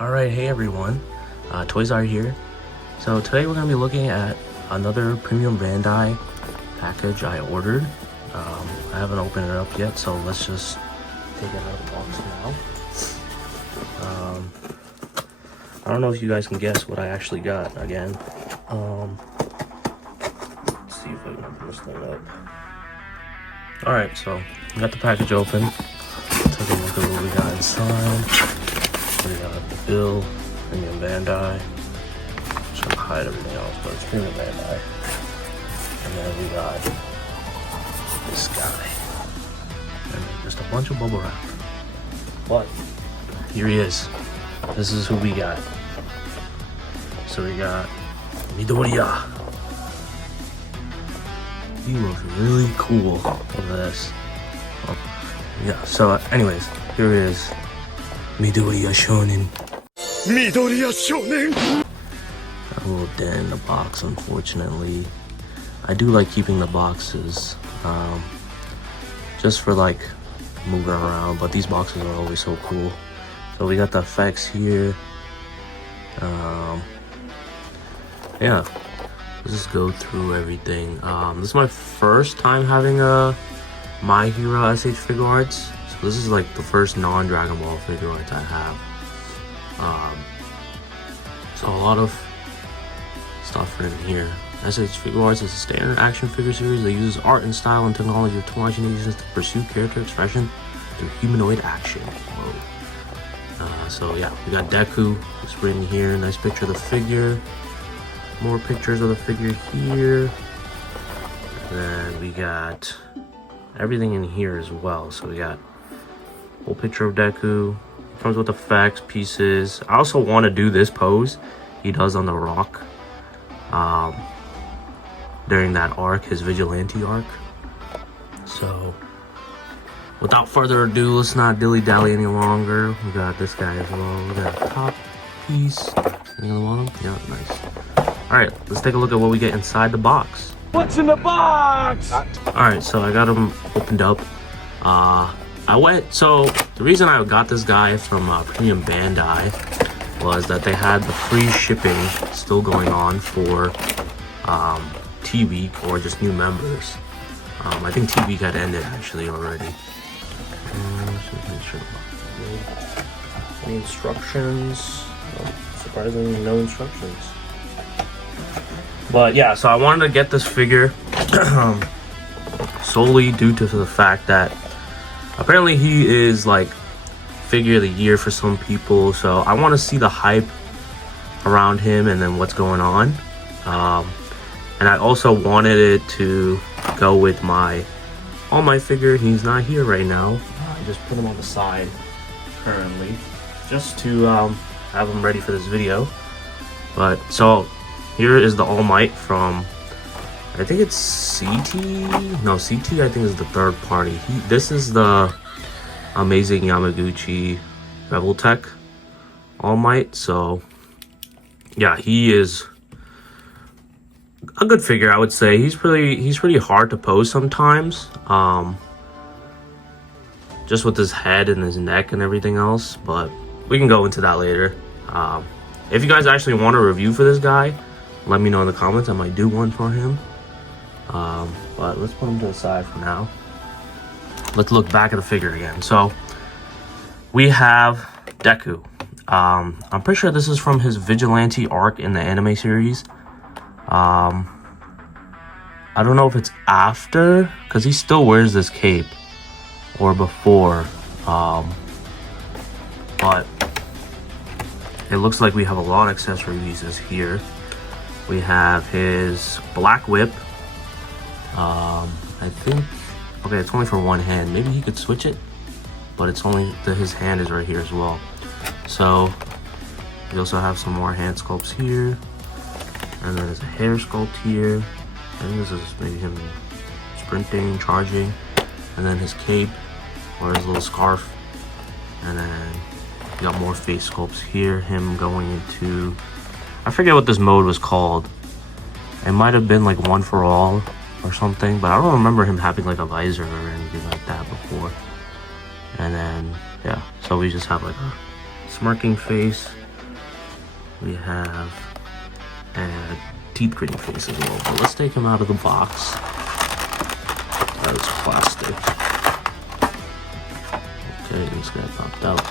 Alright, hey everyone, Toyzart here. So today we're going to be looking at another premium Bandai package I ordered. I haven't opened it up yet, so let's just take it out of the box now. I don't know if you guys can guess what I actually got again. Let's see if I can open this thing up. Alright, so we got the package open. Take a look at what we got inside. We got the bill, premium Bandai. Just gonna hide everything else, but it's premium Bandai. And then we got this guy. And then just a bunch of bubble wrap. But here he is. This is who we got. So we got Midoriya. He looks really cool. Look at this. Oh, yeah, so anyways, here he is. Midoriya Shonen. Midoriya Shonen! A little dent in the box, unfortunately. I do like keeping the boxes, just for like moving around, but these boxes are always so cool. So we got the effects here. Yeah, let's just go through everything. This is my first time having a My Hero SH Figuarts. So this is like the first non-Dragon Ball Figuarts I have. So a lot of stuff in here. SH Figuarts is a standard action figure series that uses art and style and technology of toy imaginations to pursue character expression through humanoid action. Whoa. So yeah, we got Deku just written here. Nice picture of the figure. More pictures of the figure here. And then we got everything in here as well. So we got a whole picture of Deku. Comes with effects, pieces. I also want to do this pose he does on the rock. During that arc, his vigilante arc. So without further ado, let's not dilly-dally any longer. We got this guy as well. We got a top piece. Anything on the bottom? Yeah, nice. Alright, let's take a look at what we get inside the box. What's in the box? Alright, so I got them opened up. So the reason I got this guy from Premium Bandai was that they had the free shipping still going on for T-Week or just new members. I think T-Week had ended actually already. Any instructions? Oh, surprisingly, no instructions. But yeah, so I wanted to get this figure solely due to the fact that apparently he is like figure of the year for some people. So I want to see the hype around him and then what's going on. And I also wanted it to go with my All Might figure. He's not here right now. I just put him on the side currently just to have him ready for this video. But so here is the All Might from, I think it's CT. No, CT I think is the third party. This is the Amazing Yamaguchi Rebel Tech All Might. So yeah, he is a good figure, I would say. He's pretty hard to pose sometimes. Just with his head and his neck and everything else, but we can go into that later. If you guys actually want a review for this guy, let me know in the comments. I might do one for him. But let's put him to the side for now. Let's look back at the figure again. So we have Deku. I'm pretty sure this is from his Vigilante arc in the anime series. I don't know if it's after, because he still wears this cape, or before. But it looks like we have a lot of accessory pieces here. We have his black whip. I think, okay, it's only for one hand. Maybe he could switch it, but it's only that his hand is right here as well. So we also have some more hand sculpts here, and then there's a hair sculpt here. I think this is maybe him sprinting, charging, and then his cape or his little scarf, and then you got more face sculpts here. Him going into, I forget what this mode was called. It might have been like One for All or something, but I don't remember him having like a visor or anything like that before. And then yeah, so we just have like a smirking face, We have a teeth gritting face as well. But let's take him out of the box. That is plastic. Okay, this guy popped out.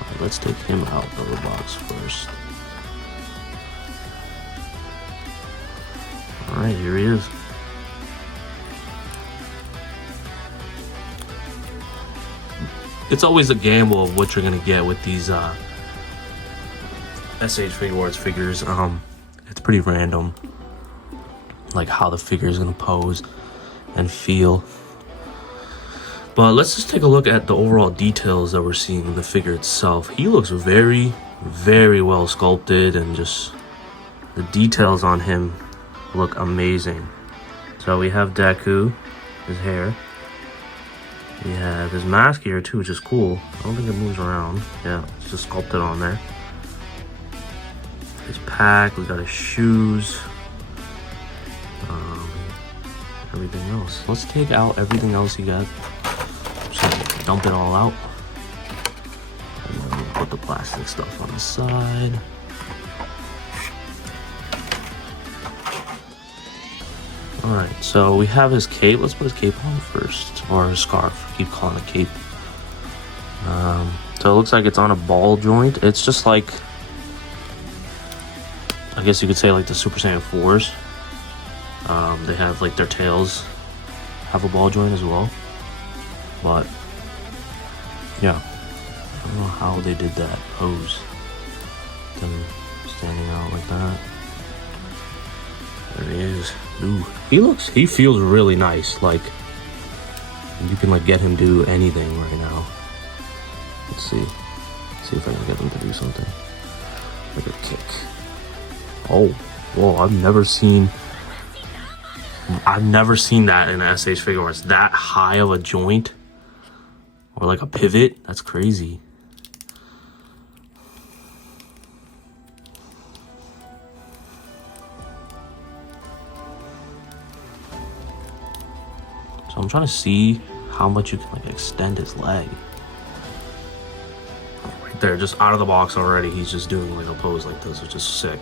Alright, let's take him out of the box first. Alright, here he is. It's always a gamble of what you're gonna get with these SH Figuarts figures. It's pretty random, like how the figure is gonna pose and feel. But let's just take a look at the overall details that we're seeing in the figure itself. He looks very, very well sculpted, and just the details on him look amazing. So we have Deku, his hair. We have his mask here too, which is cool. I don't think it moves around. Yeah, it's just sculpted on there. His pack, we got his shoes. Everything else. Let's take out everything else he got. Just dump it all out. And then we'll put the plastic stuff on the side. Alright, so we have his cape. Let's put his cape on first. Or his scarf. I keep calling it cape. So it looks like it's on a ball joint. It's just like, I guess you could say like the Super Saiyan 4s. They have like their tails have a ball joint as well. But yeah, I don't know how they did that pose. Them standing out like that. There he is. Ooh, he feels really nice. Like, you can like get him to do anything right now. Let's see if I can get him to do something. Like a kick. Oh, whoa! I've never seen that in SH Figuarts. That high of a joint, or like a pivot. That's crazy. So I'm trying to see how much you can like extend his leg. Right there, just out of the box already, he's just doing like a pose like this, which is sick.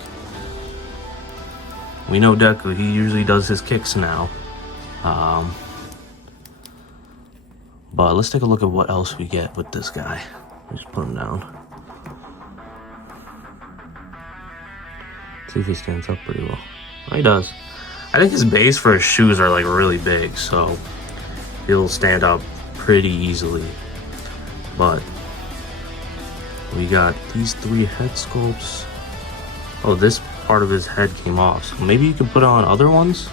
We know Deku, he usually does his kicks now. But let's take a look at what else we get with this guy. Just put him down. See if he stands up pretty well. Oh, he does. I think his base for his shoes are like really big, so he'll stand up pretty easily. But we got these 3 head sculpts. Oh, this part of his head came off, so maybe you can put on other ones.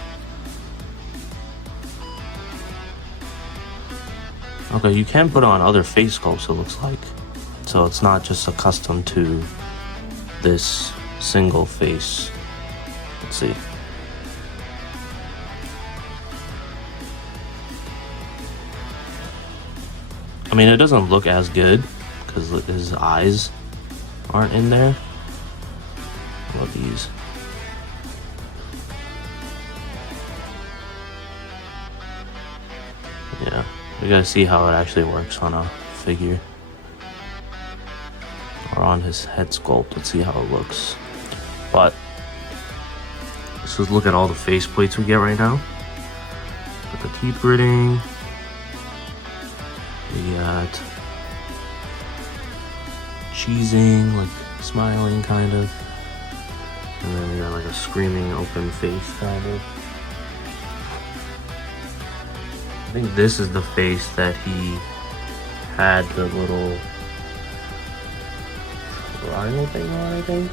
Okay, you can put on other face sculpts, it looks like. So it's not just accustomed to this single face. Let's see. I mean, it doesn't look as good because his eyes aren't in there. I love these. Yeah, we gotta see how it actually works on a figure. Or on his head sculpt. Let's see how it looks. But let's just look at all the face plates we get right now. Got the teeth gritting. We got cheesing, like smiling kind of. And then we got like a screaming open face kind of. I think this is the face that he had the little rhino thing on, I think.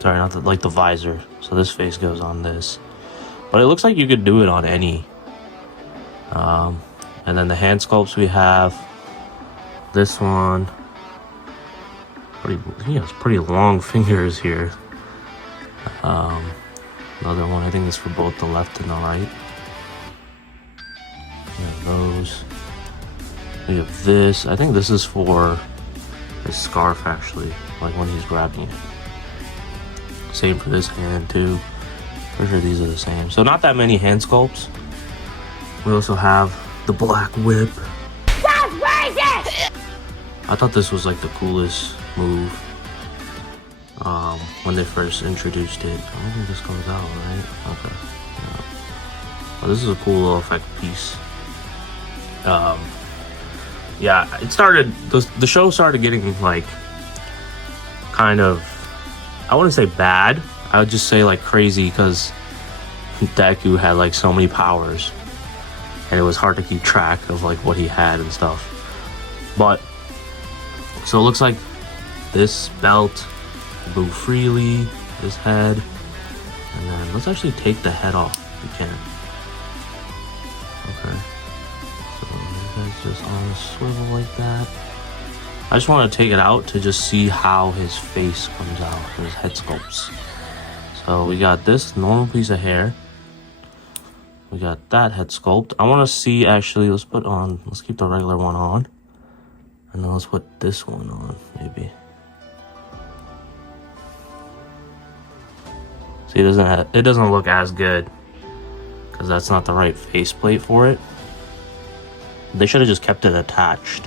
Sorry, not the, like the visor. So this face goes on this. But it looks like you could do it on any. And then the hand sculpts we have. This one. He has pretty long fingers here. Another one, I think it's for both the left and the right. We have those. We have this. I think this is for his scarf, actually, like when he's grabbing it. Same for this hand too. Pretty sure these are the same. So not that many hand sculpts. We also have the black whip. That's right! I thought this was like the coolest move when they first introduced it. I don't think this comes out, right? Okay. Yeah. Oh, this is a cool little effect piece. Yeah, it started, the show started getting like kind of, I wouldn't say bad, I would just say like crazy, because Deku had like so many powers and it was hard to keep track of like what he had and stuff. But so it looks like this belt move freely, this head, and then let's actually take the head off if we can. Okay, so you guys just on a swivel like that. I just want to take it out to just see how his face comes out, his head sculpts. So we got this normal piece of hair. We got that head sculpt. I want to see, actually, let's keep the regular one on. And then let's put this one on, maybe. See, it doesn't look as good, because that's not the right faceplate for it. They should have just kept it attached.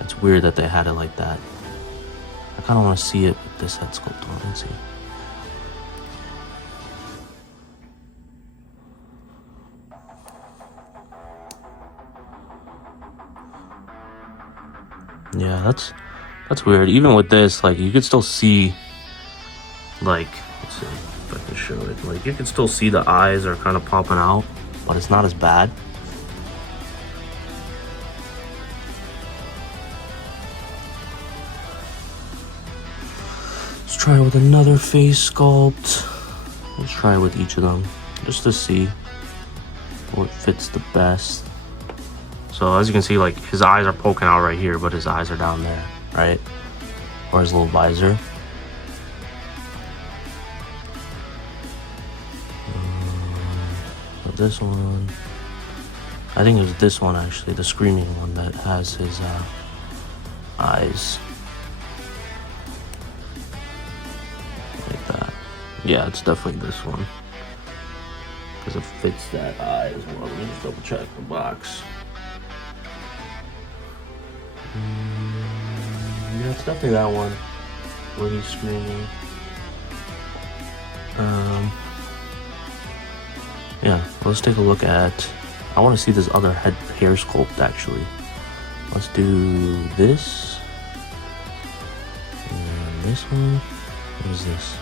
It's weird that they had it like that. I kind of want to see it with this head sculpt on. Let's see. Yeah, that's weird. Even with this, like, you could still see, like, let's see if I can show it. Like, you can still see the eyes are kind of popping out, but it's not as bad. Let's try with another face sculpt. Let's try with each of them, just to see what fits the best. So as you can see, like, his eyes are poking out right here, but his eyes are down there, right? Or his little visor. This one, I think it was this one actually, the screaming one that has his eyes like that. Yeah, it's definitely this one, because it fits that eye as well. Let me just double check the box. Yeah, it's definitely that one where he's screaming. Yeah, let's take a look at, I want to see this other hair sculpt actually. Let's do this. And this one. What is this?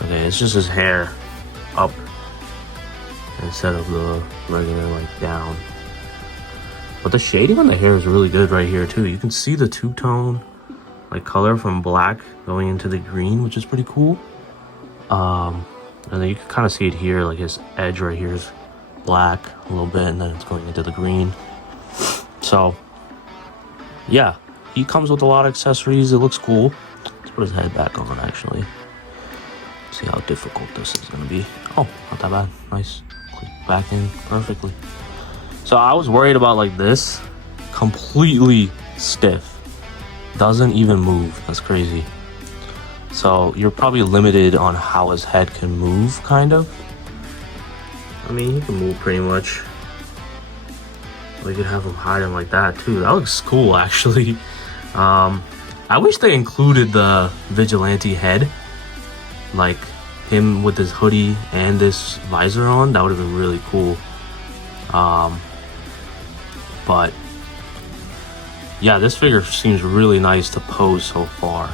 Okay, it's just his hair up instead of the regular like down. But the shading on the hair is really good right here too. You can see the two-tone like color from black going into the green, which is pretty cool. And then you can kind of see it here, like his edge right here is black a little bit, and then it's going into the green. So yeah, he comes with a lot of accessories. It looks cool. Let's put his head back on actually. See how difficult this is gonna be. Oh, not that bad. Nice. Click back in perfectly. So I was worried about like this, completely stiff, doesn't even move. That's crazy. So you're probably limited on how his head can move, kind of. I mean, he can move pretty much. We could have him hiding like that too. That looks cool, actually. I wish they included the vigilante head, like him with his hoodie and this visor on. That would have been really cool. But yeah, this figure seems really nice to pose so far.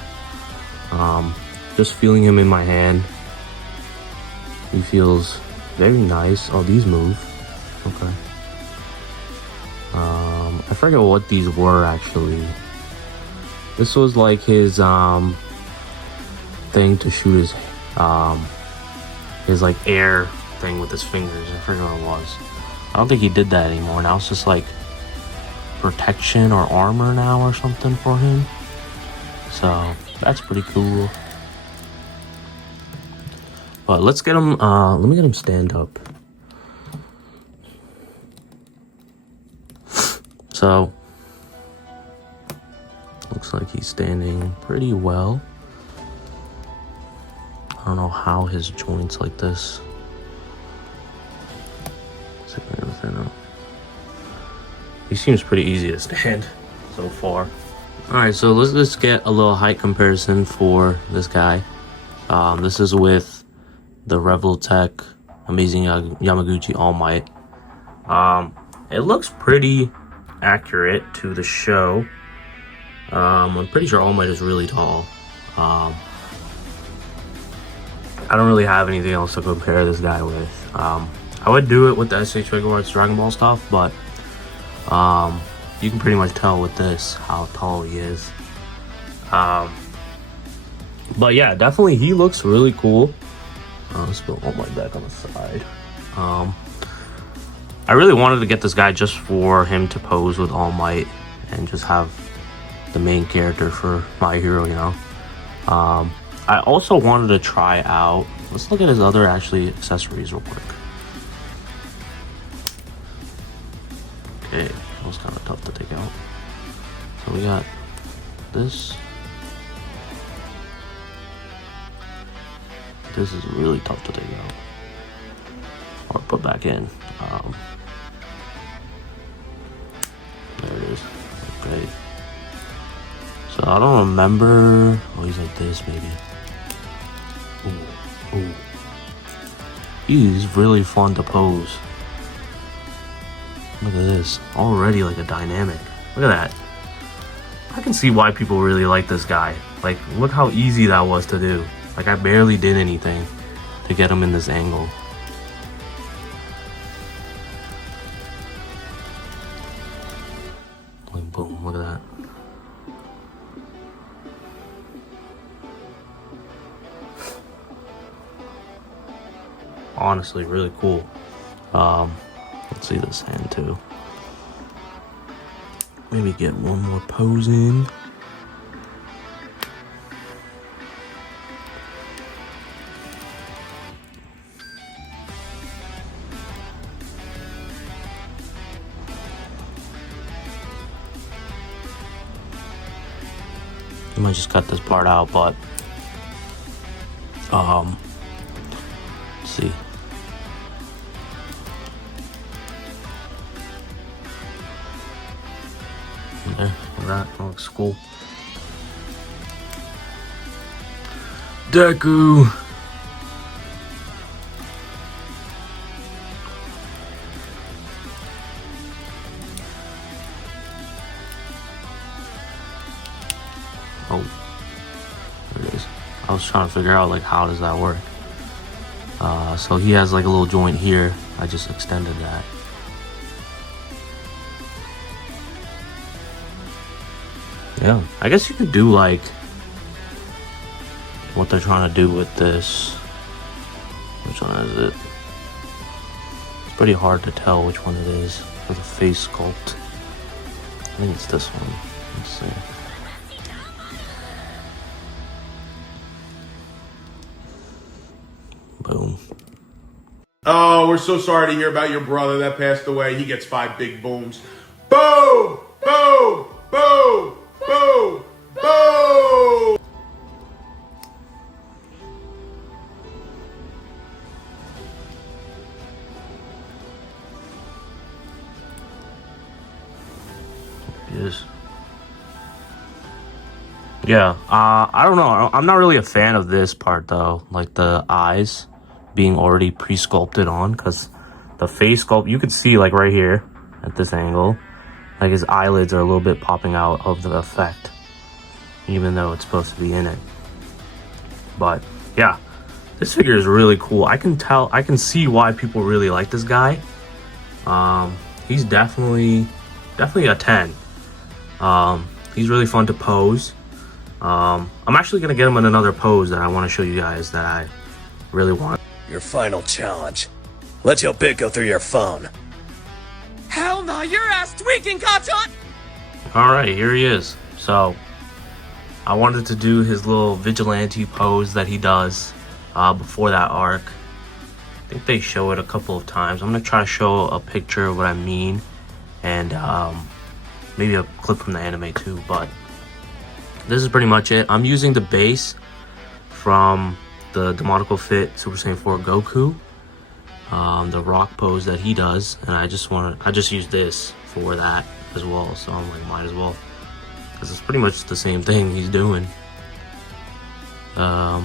Just feeling him in my hand, he feels very nice. Oh, these move. Okay. I forget what these were actually. This was like his thing to shoot his like air thing with his fingers. I forget what it was. I don't think he did that anymore. Now it's just like protection or armor now or something for him. So that's pretty cool. But let's get him, let me get him stand up. So, looks like he's standing pretty well. I don't know how his joints like this. Let's see if I can stand up. He seems pretty easy to stand. so far. Alright, so let's just get a little height comparison for this guy. This is with the Reveltech Amazing Yamaguchi All Might. It looks pretty accurate to the show. I'm pretty sure All Might is really tall. I don't really have anything else to compare this guy with. I would do it with the SH Figuarts Dragon Ball stuff, but you can pretty much tell with this how tall he is. But yeah, definitely he looks really cool. Let's put All Might back on the side. I really wanted to get this guy just for him to pose with All Might and just have the main character for My Hero, you know. I also wanted to try out, let's look at his other accessories real quick. Okay, that was kind of tough to take out. So we got this. This is really tough to take out or put back in. There it is. Okay. So I don't remember. Oh, he's like this, maybe. Ooh, ooh. He's really fun to pose. Look at this. Already like a dynamic. Look at that. I can see why people really like this guy. Like, look how easy that was to do. Like, I barely did anything to get him in this angle. Like, boom, look at that. Honestly, really cool. Let's see this hand too. Maybe get one more pose in. I might just cut this part out, but let's see. There, look at that. That looks cool. Deku. Oh, there it is. I was trying to figure out like how does that work. So he has like a little joint here. I just extended that. Yeah, I guess you could do like what they're trying to do with this. Which one is it? It's pretty hard to tell which one it is for the face sculpt. I think it's this one. Let's see. Boom. Oh, we're so sorry to hear about your brother that passed away. He gets 5 big booms. Boom! Boom! Boom! Boom! Boom! Yes. Yeah, I don't know. I'm not really a fan of this part though, like the eyes being already pre-sculpted on, because the face sculpt, you could see like right here at this angle, like his eyelids are a little bit popping out of the effect, even though it's supposed to be in it. But yeah, this figure is really cool. I can see why people really like this guy. He's definitely a 10. He's really fun to pose. I'm actually gonna get him in another pose that I want to show you guys that I really want. Your final challenge. Let your pick go through your phone. Hell no, your ass tweaking, Katon! Alright, here he is. So, I wanted to do his little vigilante pose that he does before that arc. I think they show it a couple of times. I'm gonna try to show a picture of what I mean, and maybe a clip from the anime too, but this is pretty much it. I'm using the base from the Demonical Fit Super Saiyan 4 Goku, the rock pose that he does, and I just use this for that as well, so I'm like, might as well. because it's pretty much the same thing he's doing. But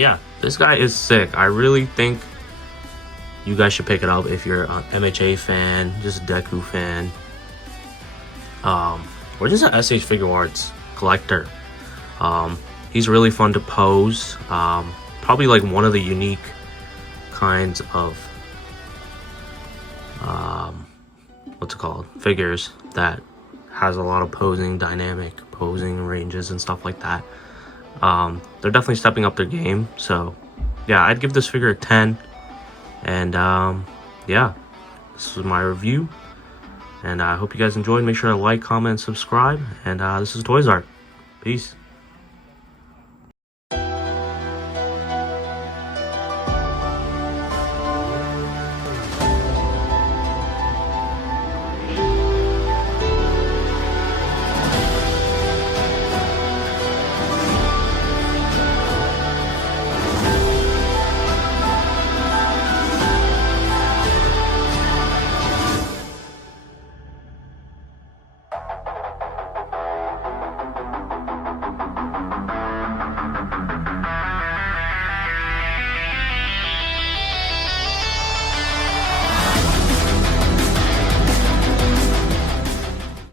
yeah, this guy is sick. I really think you guys should pick it up if you're an MHA fan, just a Deku fan, or just an SH Figuarts collector. He's really fun to pose. Probably like one of the unique kinds of what's it called, figures that has a lot of dynamic posing ranges and stuff like that. They're definitely stepping up their game. So yeah, I'd give this figure a 10. And yeah, this was my review, and I hope you guys enjoyed. Make sure to like, comment, and subscribe. And this is Toyzart. Peace.